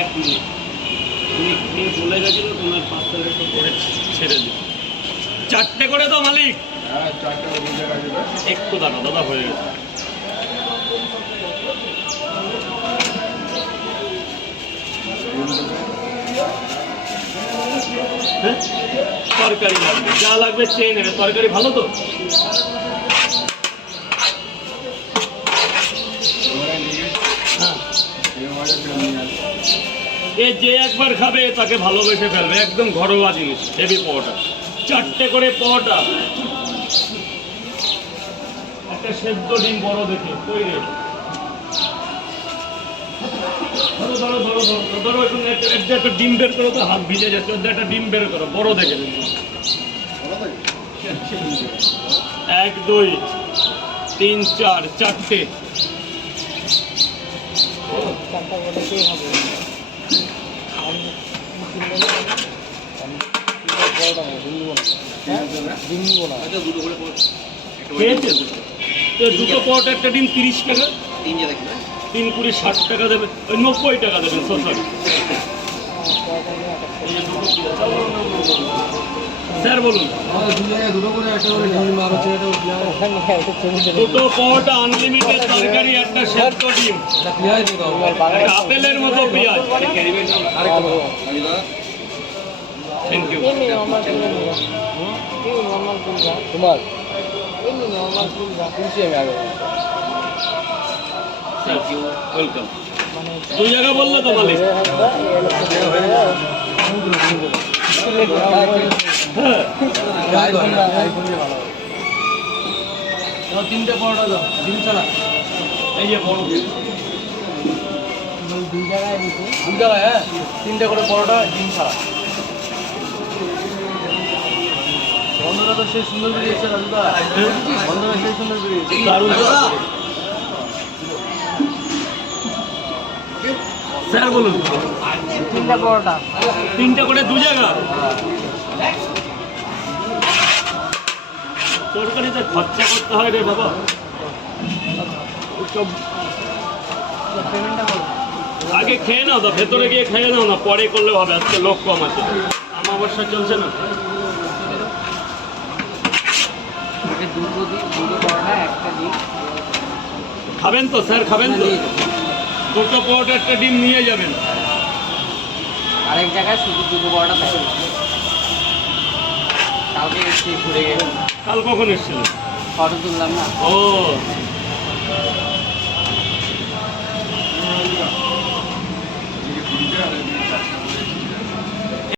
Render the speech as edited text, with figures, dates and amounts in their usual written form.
এক মিনিট তুমি খেয়ে বলে গেছিল তোমার 5 টাকা করে ছেড়ে দিই। 4টে করে দাও মালিক। হ্যাঁ 4টা বুঝে গেছে। একটু দাঁড়া দাদা, হয়ে গেছে। হ্যাঁ তরকারি লাগবে, যা লাগবে চেয়ে নেবে। তরকারি ভালো তো? হ্যাঁ, এ যে একবার খাবে তাকে ভালোবেসে ফেলবে। একদম ঘরোয়া জিনিস, হেভি পাওয়াটা। 4টে করে পাওয়াটা। একটা সেদ্ধ ডিম বড় দেখে তৈরি। ধরো ধরো ধরো ধরো ধরো, একটা ডিম বের করো তো, হাত ভিজে যাচ্ছে। একটা ডিম বের করো বড় দেখে। 1 2 3 4, 4টে। দুটো পাওয়াটা একটা ডিম 30 টাকা, 3 কুড়ি 60 টাকা দেবে, ওই 90 টাকা দেবেন। সরি স্যার বলুন। দুটো পাওয়াটা আনলিমিটেড তরকারি, একটা সেদ্ধ ডিম, আপেলের মতো পেঁয়াজ। Thank you. তোমার ওয়েলকাম। 2 জায়গা বললো তো মালিক। হ্যাঁ 3টে পরোটা দাও, ডিম ছাড়া। এই যে বড় 2 জায়গায় হ্যাঁ 3টে করে পরোটা, ডিম ছাড়া। বন্ধুরা তো সেই সুন্দর বেরিয়েছে দাদা, বন্ধুরা সেই সুন্দর বেরিয়েছে। দারুণ। স্যার বলুন। 3টে পরোটা, 3টে করে 2 জায়গা। তরকারিতে খরচা করতে হয় রে বাবা। পেমেন্টটা করো। আগে খেয়ে নাও, তো ভেতরে গিয়ে খেয়ে নাও না, পরে করলে হবে। আজকে লোক কম আছে, আমাবস্যা চলছে না। দুটো পরোটা, একটা ডিম। খাবেন তো স্যার? খাবেন তো? দুটো পরোটা একটা ডিম নিয়ে যাবেন। আরেক জায়গায় শুধু 2 পরোটা থাকে। কালকে এসে ঘুরে গেছে। কাল কখন এসেছিলেন? ফটো তুললাম না। ও